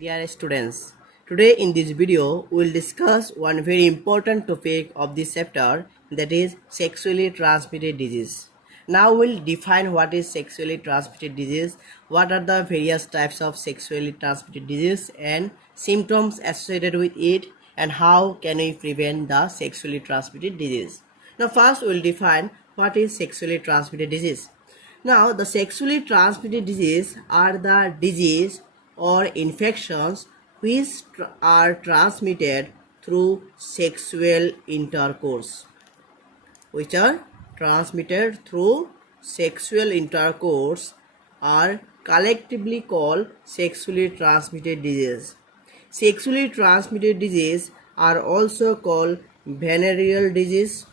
Dear students, today in this video we will discuss one very important topic of this chapter, that is sexually transmitted disease. Now we'll define what is sexually transmitted disease, what are the various types of sexually transmitted disease and symptoms associated with it, and how can we prevent the sexually transmitted disease. Now first we'll define what is sexually transmitted disease. Now, the sexually transmitted disease are the disease or infections which are transmitted through sexual intercourse. Which are transmitted through sexual intercourse are collectively called sexually transmitted disease. Sexually transmitted disease are also called venereal disease.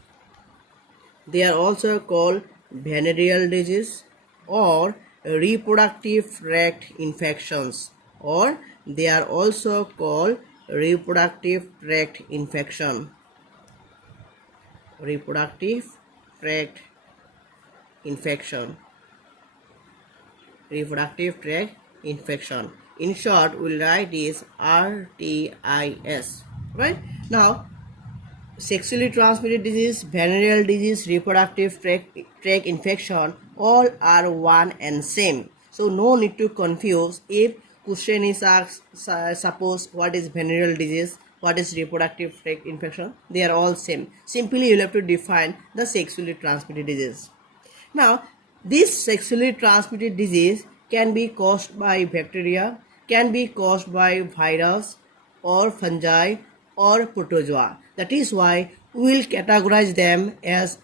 They are also called venereal disease or reproductive tract infections, or they are also called reproductive tract infection. Reproductive tract infection. Reproductive tract infection. In short, we'll write is RTIS. Right? Now, sexually transmitted disease, venereal disease, reproductive tract infection, all are one and same. So no need to confuse. If question is asked, suppose what is venereal disease, what is reproductive tract infection, they are all same. Simply you have to define the sexually transmitted disease. Now, this sexually transmitted disease can be caused by bacteria, can be caused by virus or fungi or protozoa. That is why we will categorize them as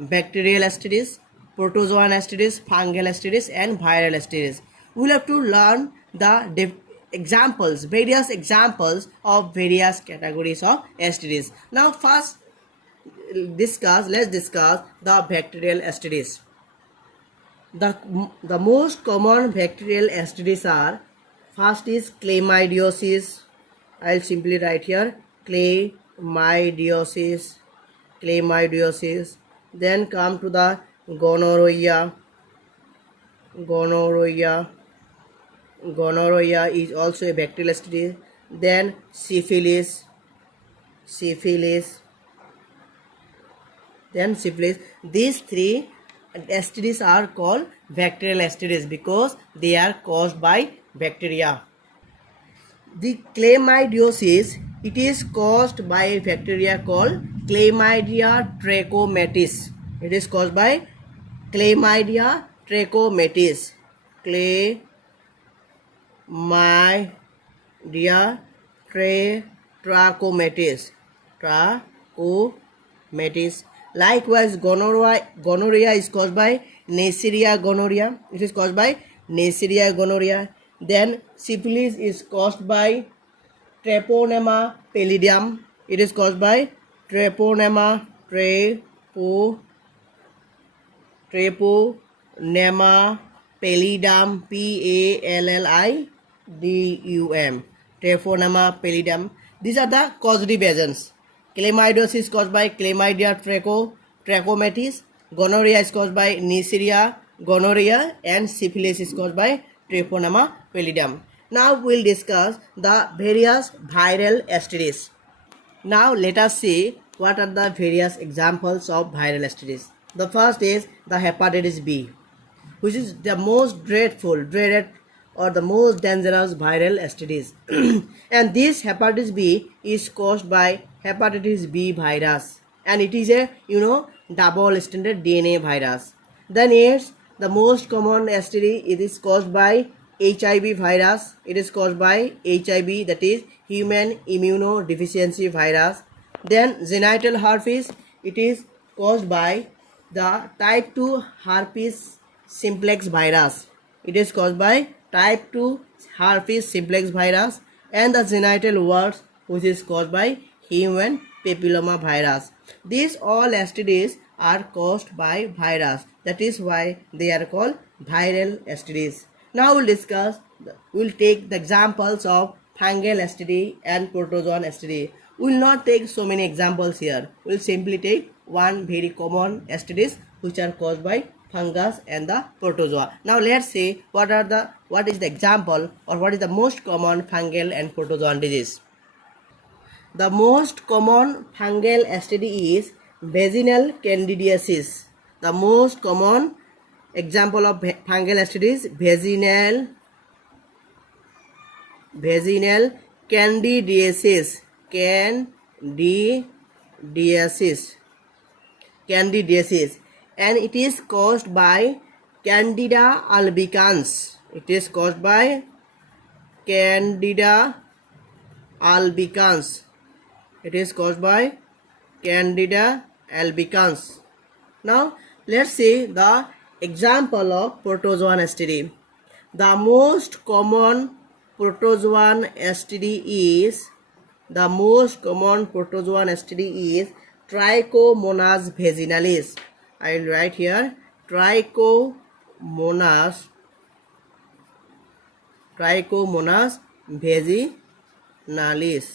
bacterial STDs, protozoan STDs, fungal STDs and viral STDs. We will have to learn the examples, various examples of various categories of STDs. Now first let's discuss the bacterial STDs. The most common bacterial STDs are, first is chlamydiosis. I'll simply write here chlamydiosis. Then come to the gonorrhea. Gonorrhea is also a bacterial STD. Then syphilis. Then syphilis. These three STDs are called bacterial STDs because they are caused by bacteria. The chlamydiosis, it is caused by a bacteria called Chlamydia trachomatis. It is caused by Chlamydia trachomatis. Chlamydia trachomatis. Likewise, gonorrhea is caused by Neisseria gonorrhea. It is caused by Neisseria gonorrhea. Then syphilis is caused by Treponema pallidum. It is caused by Treponema pallidum. Pallidum. Treponema pallidum. These are the causative agents. Chlamydiosis is caused by Chlamydia trachomatis. Gonorrhea is caused by Neisseria gonorrhea, and syphilis is caused by Treponema pallidum. Now we will discuss the various viral STDs. Now let us see what are the various examples of viral STDs. The first is the hepatitis B, which is the most dreaded or the most dangerous viral STDs. And this hepatitis B is caused by hepatitis B virus, and it is a double stranded DNA virus. Then it's the most common STD. It is caused by HIV virus. It is caused by HIV, that is human immunodeficiency virus. Then genital herpes, it is caused by the type 2 herpes simplex virus. It is caused by type 2 herpes simplex virus. And the genital warts, which is caused by human papilloma virus. These all STDs are caused by virus. That is why they are called viral STDs. Now we'll take the examples of fungal STD and protozoan STD. We will not take so many examples here. We will simply take one very common STDs which are caused by fungus, and the protozoa. Now let's see what is the example or what is the most common fungal and protozoan disease. The most common fungal STD is vaginal candidiasis. The most common example of fungal STD is vaginal candidiasis. Candidiasis, and it is caused by Candida albicans. It is caused by Candida albicans. It is caused by Candida albicans. Now let's see the example of protozoan STD. The most common protozoan STD is Trichomonas vaginalis. I will write here Trichomonas vaginalis.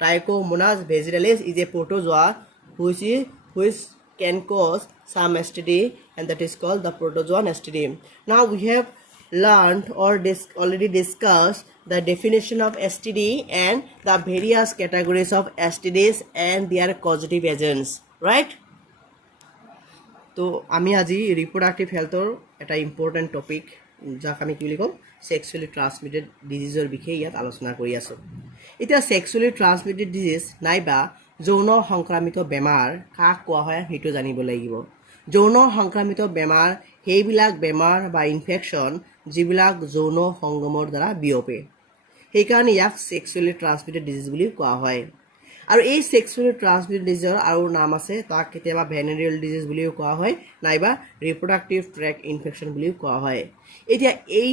Trichomonas vaginalis is a protozoa which can cause some STD, and that is called the protozoan STD. Now we have learned or already discussed the definition of STD and the various categories of STDs and their causative agents, right? তো আমি আজি reproductive হেলথৰ এটা important topic যাক আমি কি বুলি কওঁ সেক্সুৱেলি transmitted ডিজিজৰ বিষয়ে ইয়াত আলোচনা কৰি আছোঁ। এতিয়া সেক্সুৱেলি ট্ৰান্সমিটেড ডিজিজ নাইবা যৌন সংক্ৰামিত বেমাৰ কাক কোৱা হয় সেইটো জানিব লাগিব। যৌন সংক্ৰামিত বেমাৰ সেইবিলাক বেমাৰ বা ইনফেকশ্যন যিবিলাক যৌন সংগমৰ দ্বাৰা বিয়পে, সেইকাৰণে ইয়াক সেক্সুৱেলি ট্ৰান্সমিটেড ডিজিজ বুলি কোৱা হয়। আৰু এই সেক্সুৱেলি ট্ৰান্সমিটেড ডিজিজৰ আৰু নাম আছে, তাক কেতিয়াবা ভেনেৰিয়েল ডিজিজ বুলিও কোৱা হয় নাইবা ৰিপ্ৰডাক্টিভ ট্ৰেক ইনফেকশ্যন বুলিও কোৱা হয়। এতিয়া এই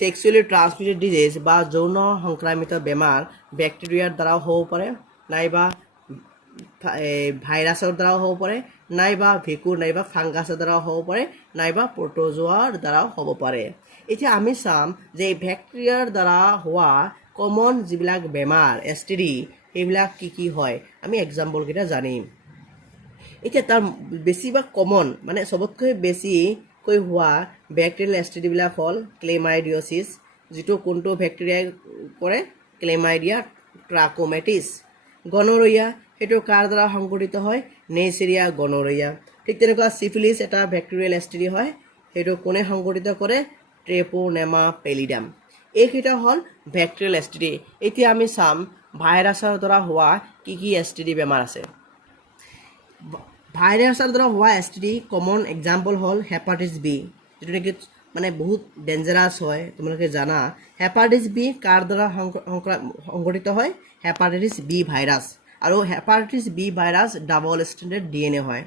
সেক্সুৱেলি ট্ৰান্সমিটেড ডিজিজ বা যৌন সংক্ৰামিত বেমাৰ বেক্টেৰিয়াৰ দ্বাৰাও হ'ব পাৰে, নাইবা ভাইৰাছৰ দ্বাৰাও হ'ব পাৰে, নাইবা ভেঁকুৰ নাইবা ফাংগাছৰ দ্বাৰাও হ'ব পাৰে, নাইবা প্ৰটোজোৱাৰ দ্বাৰাও হ'ব পাৰে। এতিয়া আমি চাম যে বেক্টেৰিয়াৰ দ্বাৰা হোৱা কমন যিবিলাক বেমাৰ STD সেইবিলাক কি হয়, আমি এক্সাম্পলকেইটা জানিম। এতিয়া তাৰ বেছিভাগ কমন মানে চবতকৈ বেছিকৈ হোৱা বেক্টেৰিয়েল STDবিলাক হ'ল ক্লেমাইডিঅ'চিছ, যিটো কোনটো বেক্টেৰিয়াই কৰে, ক্লেমাইডিয়া ট্ৰাকোমেটিছ। গনৰৈয়া, সেইটো কাৰ দ্বাৰা সংঘটিত হয়, নেইচেৰিয়া গনৰৈয়া। ঠিক তেনেকুৱা চিফিলিছ এটা বেক্টেৰিয়েল STD হয়, সেইটো কোনে সংঘটিত কৰে, ট্ৰেপনেমা পেলিডাম। এইকেইটা হ'ল বেক্টেৰিয়েল STD। এতিয়া আমি চাম ভাইৰাছৰ দ্বাৰা হোৱা কি STD বেমাৰ আছে। ভাইৰাছৰ দ্বাৰা হোৱা STD কমন এক্সাম্পল হ'ল হেপাটাইটিছ বি, যিটো নেকি মানে বহুত ডেঞ্জাৰাছ হয়, তোমালোকে জানা। হেপাটাইটিছ বি কাৰ দ্বাৰা সংঘটিত হয়, হেপাটাইটিছ বি ভাইৰাছ। আৰু hepatitis B virus double stranded DNA হয়।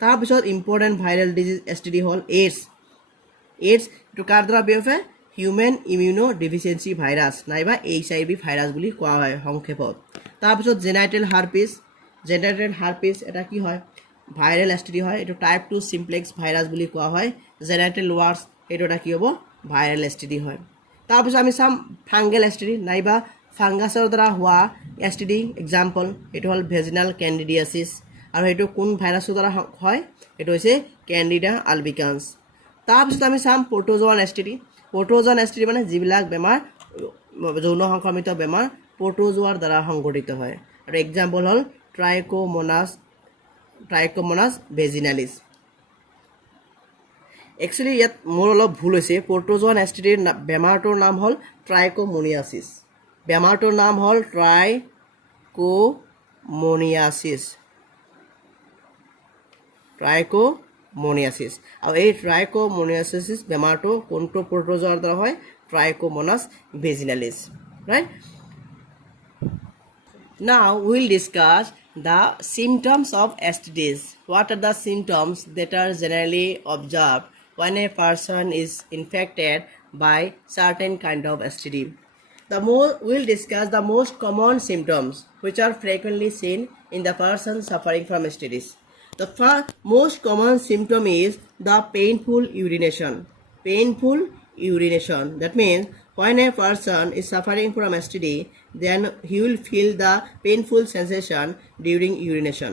তাৰপিছত ইম্পৰ্টেণ্ট ভাইৰেল ডিজিজ STD হ'ল এইডছ। এইটো কাৰ দ্বাৰা বিয়পে, হিউমেন ইমিউনো ডিফিচিয়েঞ্চি ভাইৰাছ নাইবা HIV ভাইৰাছ বুলি কোৱা হয় সংক্ষেপত। তাৰপিছত জেনাইটেল হাৰ্পিছ এটা কি হয়, ভাইৰেল STD হয়, এইটো টাইপ 2 চিমপ্লেক্স ভাইৰাছ বুলি কোৱা হয়। জেনাইটেল ৱাৰ্ছ এইটো এটা কি হ'ব, ভাইৰেল STD হয়। তাৰপিছত আমি চাম ফাংগেল STD নাইবা ফাংগাছৰ দ্বাৰা হোৱা STD এক্সাম্পল, এইটো হ'ল ভেজিনাল কেণ্ডিডিয়াচিছ, আৰু সেইটো কোন ভাইৰাছৰ দ্বাৰা হয়, এইটো হৈছে কেণ্ডিডা আলবিকান্স। তাৰপিছত আমি চাম প্ৰটোজোৱান STD। প্ৰটোজোৱান STD মানে যিবিলাক বেমাৰ যৌন সংক্ৰমিত বেমাৰ প্ৰটোজোৱাৰ দ্বাৰা সংঘটিত হয়, আৰু এক্সাম্পল হ'ল ট্ৰাইকোমোনাছ ভেজিনালিছ। একচুৱেলি ইয়াত মোৰ অলপ ভুল হৈছে, প্ৰটোজোৱান STD বেমাৰটোৰ নাম হ'ল ট্ৰাইকোমোনিয়াচিছ। বেমাৰটোৰ নাম হ'ল ট্ৰাইকোমোনিয়াচিছ। আৰু এই ট্ৰাইকোমোনিয়াচিছ বেমাৰটো কোনটো প্ৰটোজোৱাৰ দ্বাৰা হয়, ট্ৰাইকোমোনাছ ভেজিনালিছ, right? Now we will discuss the symptoms of STDs. What are the symptoms that are generally observed when a person is infected by certain kind of STD? We will discuss the most common symptoms which are frequently seen in the person suffering from STDs. The most common symptom is the painful urination. That means when a person is suffering from STD, then he will feel the painful sensation during urination.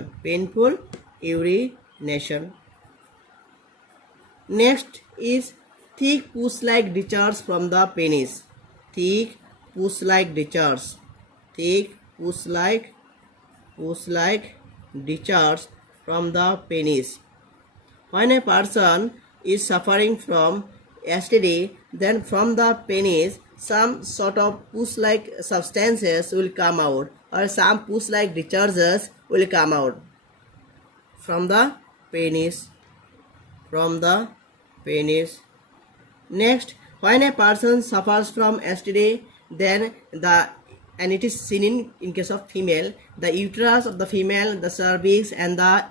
Next is thick pus-like discharge from the penis. Thick pus-like discharge. Thick pus-like discharge from the penis. When a person is suffering from STD, then from the penis some sort of pus-like substances will come out, or some pus-like discharges will come out from the penis. Next, when a person suffers from STD, then and it is seen in case of female, the uterus of the female, the cervix and the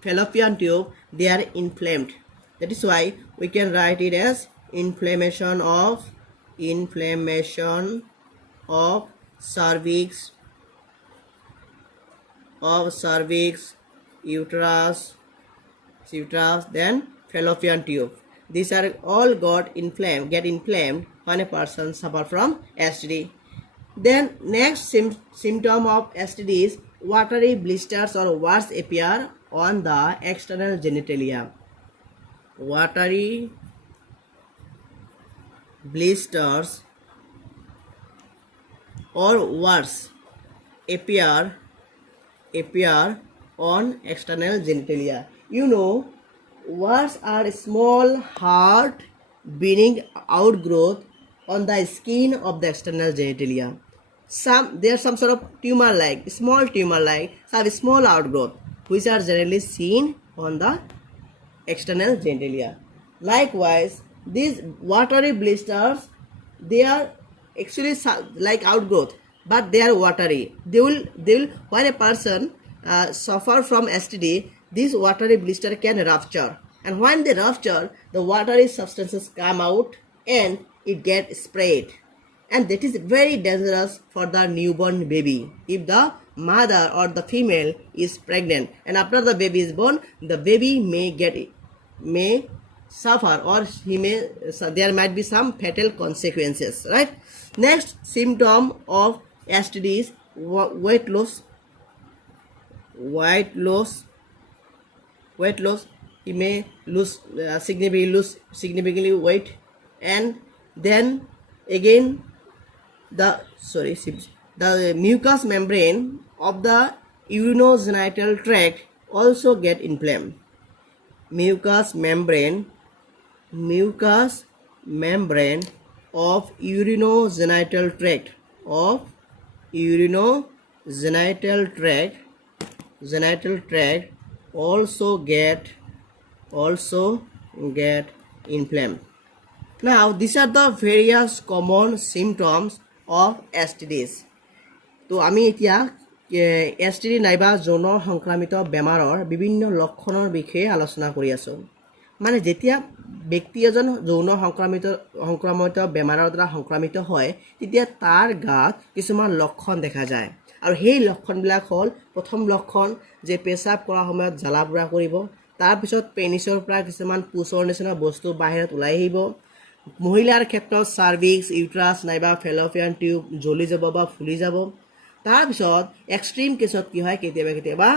fallopian tube, they are inflamed. That is why we can write it as inflammation of cervix, uterus, then fallopian tube. These are all get inflamed when a person suffers from STD. Then next symptom of STD is watery blisters or warts appear on the external genitalia. Watery blisters or warts appear on external genitalia. You know, warts are small hard beating outgrowth on the skin of the external genitalia. There are some sort of small tumor-like, some small outgrowth, which are generally seen on the external genitalia. Likewise, these watery blisters, they are actually like outgrowth, but they are watery. They will when a person suffer from STD, this watery blister can rupture, and when they rupture, the watery substances come out and it gets sprayed, and that is very dangerous for the newborn baby. If the mother or the female is pregnant and after the baby is born, the baby may suffer, or there might be some fatal consequences, right? Next symptom of STD is weight loss. He may lose significantly weight, and then again the mucous membrane of the urinogenital tract also get inflamed. Mucous membrane of urinogenital tract also get inflamed. Now these are the various common symptoms of STDs. তো আমি এতিয়া STD নাইবা যৌন সংক্ৰামিত বেমাৰৰ বিভিন্ন লক্ষণৰ বিষয়ে আলোচনা কৰি আছো। মানে যেতিয়া ব্যক্তি এজন যৌন সংক্ৰামিত বেমাৰৰ দ্বাৰা সংক্ৰামিত হয়, তেতিয়া তাৰ গাত কিছুমান লক্ষণ দেখা যায়, আৰু সেই লক্ষণবিলাক হ'ল প্ৰথম লক্ষণ যে পেচাব কৰাৰ সময়ত জ্বালা পোৰা কৰিব, তাৰপিছত পেনিছৰ পৰা কিছুমান পুছৰ নিচিনা বস্তু বাহিৰত ওলাই আহিব, মহিলাৰ ক্ষেত্ৰত সাৰ্ভিক্স, ইউট্ৰাছ নাইবা ফেলোপিয়ান টিউব জ্বলি যাব বা ফুলি যাব। তাৰপিছত এক্সট্ৰিম কেছত কি হয়, কেতিয়াবা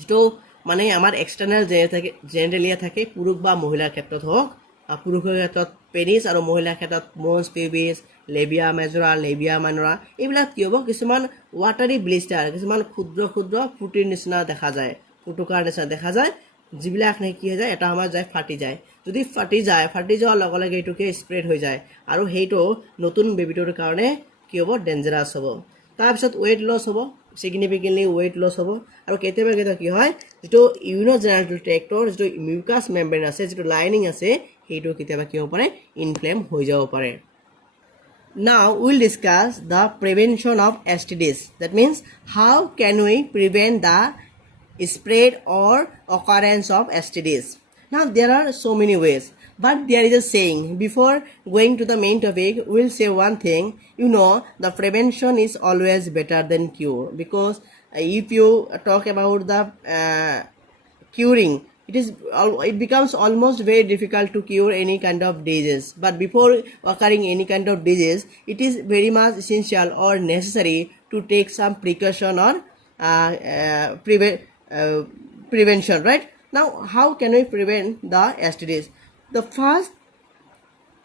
যেটো মানে আমাৰ এক্সটাৰ্নেল জেনেৰেলিয়া থাকে, পুৰুষ বা মহিলাৰ ক্ষেত্ৰত হওক, পুৰুষৰ ক্ষেত্ৰত পেনিছ আৰু মহিলাৰ ক্ষেত্ৰত মন্স পিউবিছ, লেবিয়া মেজৰা, লেবিয়া মাইনৰা, এইবিলাক কি হ'ব, কিছুমান ৱাটাৰী ব্লিষ্টাৰ, কিছুমান ক্ষুদ্ৰ ফুটিৰ নিচিনা দেখা যায়, ফুটুকাৰ নিচিনা দেখা যায়, যিবিলাক কি হৈ যায়, এটা সময়ত যায় ফাটি যায়। যদি ফাটি যোৱাৰ লগে লগে এইটোকে স্প্ৰেড হৈ যায়, আৰু সেইটো নতুন বেবিটোৰ কাৰণে কি হ'ব, ডেঞ্জাৰাছ হ'ব। তাৰপিছত ৱেইট লছ হ'ব, সিগনিফিকেণ্টলি ৱেইট লছ হ'ব, আৰু কেতিয়াবা কি হয়, যেটো ইউৰিনোজেনাইটেল ট্ৰেক্টৰ যেটো মিউকাছ মেমব্ৰেন আছে, যেটো লাইনিং আছে, সেইটো কেতিয়াবা কি হ'ব পাৰে, ইনফ্লেম হৈ যাব পাৰে। Now we'll discuss the prevention of STDs. That means how can we prevent the spread or occurrence of STDs. Now there are so many ways, but there is a saying. Before going to the main topic, we'll say one thing. You know, the prevention is always better than cure, because if you talk about the curing, it becomes almost very difficult to cure any kind of disease. But before occurring any kind of disease, it is very much essential or necessary to take some precaution or prevention, right? Now how can we prevent the STDs? The first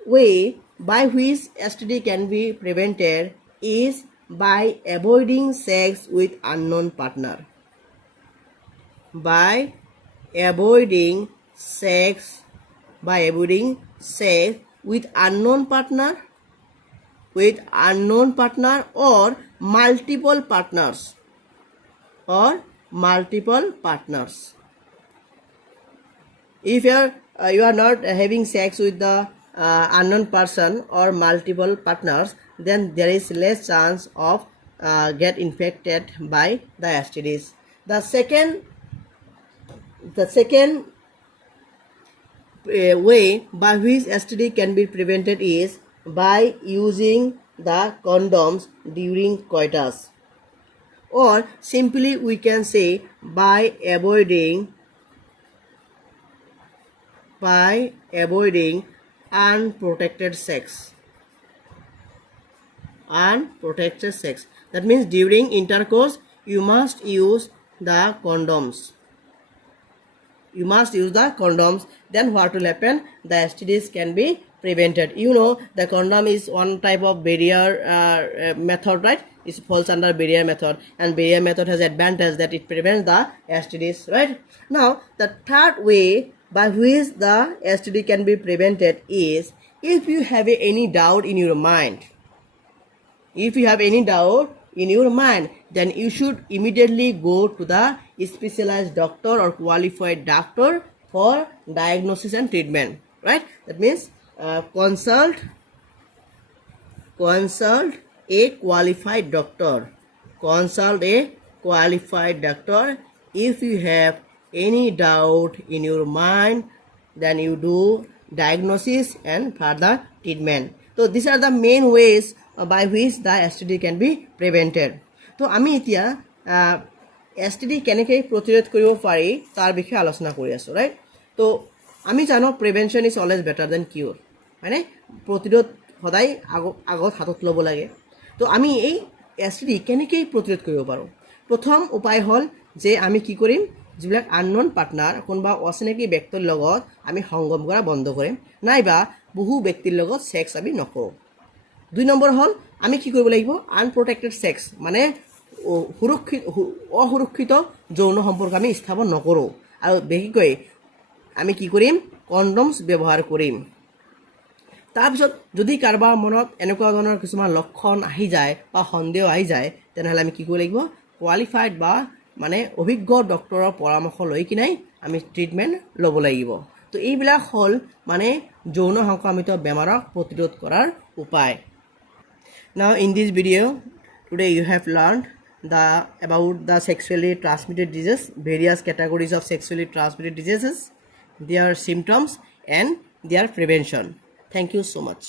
way by which STD can be prevented is by avoiding sex with unknown partner. By avoiding sex with unknown partner or multiple partners If you are not having sex with the unknown person or multiple partners, then there is less chance of get infected by the STDs. The second way by which STD can be prevented is by using the condoms during coitus, or simply we can say by avoiding unprotected sex. That means during intercourse you must use the condoms. Then what will happen? The STDs can be prevented. You know, the condom is one type of barrier method, right? It falls under barrier method, and barrier method has advantage that it prevents the STDs, right? Now the third way by which the STD can be prevented is if you have any doubt in your mind. Then you should immediately go to the specialized doctor or qualified doctor for diagnosis and treatment, right? That means consult a qualified doctor. If you have any doubt in your mind, then you do diagnosis and further treatment. So these are the main ways by which the STD can be prevented. তো আমি এতিয়া STD কেনেকৈ প্ৰতিৰোধ কৰিব পাৰি তাৰ বিষয়ে আলোচনা কৰি আছো, ৰাইট? তো আমি জানো prevention is always better than cure, হয়নে? প্ৰতিৰোধ সদায় আগত হাতত ল'ব লাগে। তো আমি এই STD কেনেকৈ প্ৰতিৰোধ কৰিব পাৰোঁ? প্ৰথম উপায় হ'ল যে আমি কি কৰিম, যিবিলাক আননোন পাৰ্টনাৰ কোনোবা অচিনাকি ব্যক্তিৰ লগত আমি সংগম কৰা বন্ধ কৰিম, নাইবা বহু ব্যক্তিৰ লগত সেক্স আমি নকৰোঁ। 2 নম্বৰ হ'ল আমি কি কৰিব লাগিব, আনপ্ৰটেক্টেড সেক্স মানে অসুৰক্ষিত যৌন সম্পৰ্ক আমি স্থাপন নকৰোঁ, আৰু বিশেষকৈ আমি কি কৰিম, কণ্ডমছ ব্যৱহাৰ কৰিম। তাৰপিছত যদি কাৰোবাৰ মনত এনেকুৱা ধৰণৰ কিছুমান লক্ষণ আহি যায় বা সন্দেহ আহি যায়, তেনেহ'লে আমি কি কৰিব লাগিব, কোৱালিফাইড বা মানে অভিজ্ঞ ডক্টৰৰ পৰামৰ্শ লৈ কিনাই আমি ট্ৰিটমেণ্ট ল'ব লাগিব। তো এইবিলাক হ'ল মানে যৌন সংক্ৰমিত বেমাৰক প্ৰতিৰোধ কৰাৰ উপায়। Now in this video today you have learned about the sexually transmitted diseases, various categories of sexually transmitted diseases, their symptoms and their prevention. Thank you so much.